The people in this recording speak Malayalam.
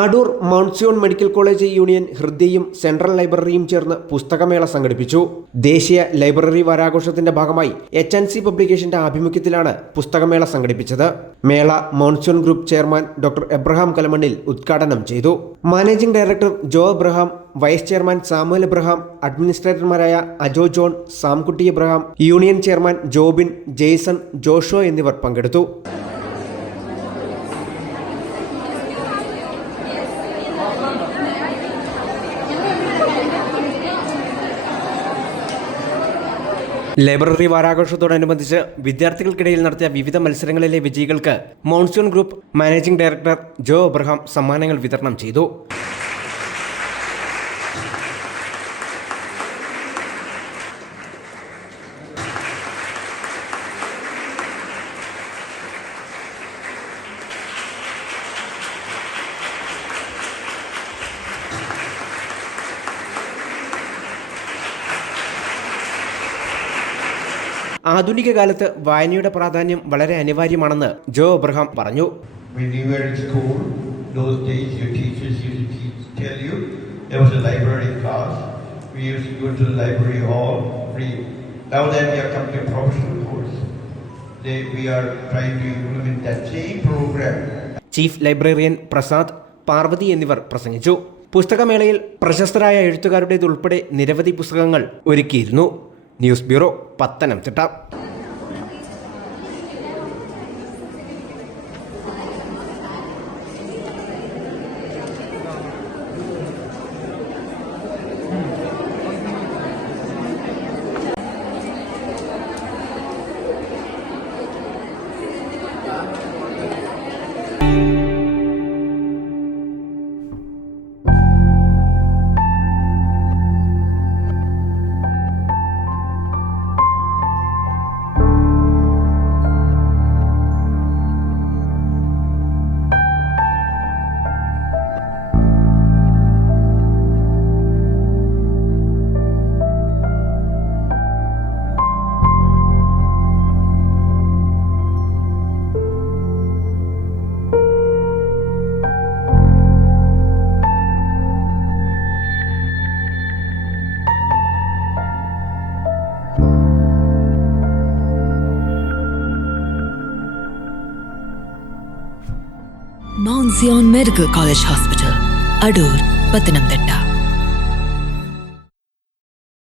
Adoor Mount medical college union ഹൃദയയും സെൻട്രൽ ലൈബ്രറിയും ചേർന്ന് പുസ്തകമേള സംഘടിപ്പിച്ചു. ദേശീയ ലൈബ്രറി വാരാഘോഷത്തിന്റെ ഭാഗമായി HNC പബ്ലിക്കേഷന്റെ ആഭിമുഖ്യത്തിലാണ് പുസ്തകമേള സംഘടിപ്പിച്ചത്. മേള Monsoon Group chairman doctor Abraham Kalamannil ഉദ്ഘാടനം ചെയ്തു. Managing director Jo Abraham, vice chairman Samuel Abraham, അഡ്മിനിസ്ട്രേറ്റർമാരായ അജോ ജോൺ, സാംകുട്ടി എബ്രഹാം, യൂണിയൻ ചെയർമാൻ ജോബിൻ, ജെയ്സൺ, ജോഷോ എന്നിവർ പങ്കെടുത്തു. ലൈബ്രറി വാരാഘോഷത്തോടനുബന്ധിച്ച് വിദ്യാർത്ഥികൾക്കിടയിൽ നടത്തിയ വിവിധ മത്സരങ്ങളിലെ വിജയികൾക്ക് Monsoon Group managing director Jo Abraham സമ്മാനങ്ങൾ വിതരണം ചെയ്തു. ആധുനിക കാലത്ത് വായനയുടെ പ്രാധാന്യം വളരെ അനിവാര്യമാണെന്ന് ജോ എബ്രഹാം പറഞ്ഞു. ചീഫ് ലൈബ്രറിയൻ പ്രസാദ്, പാർവതി എന്നിവർ പ്രസംഗിച്ചു. പുസ്തകമേളയിൽ പ്രശസ്തരായ എഴുത്തുകാരുടേതുൾപ്പെടെ നിരവധി പുസ്തകങ്ങൾ ഒരുക്കിയിരുന്നു. News bureau, Pathanamthitta. Mount Zion Medical College Hospital, Adur, Pathanamthitta.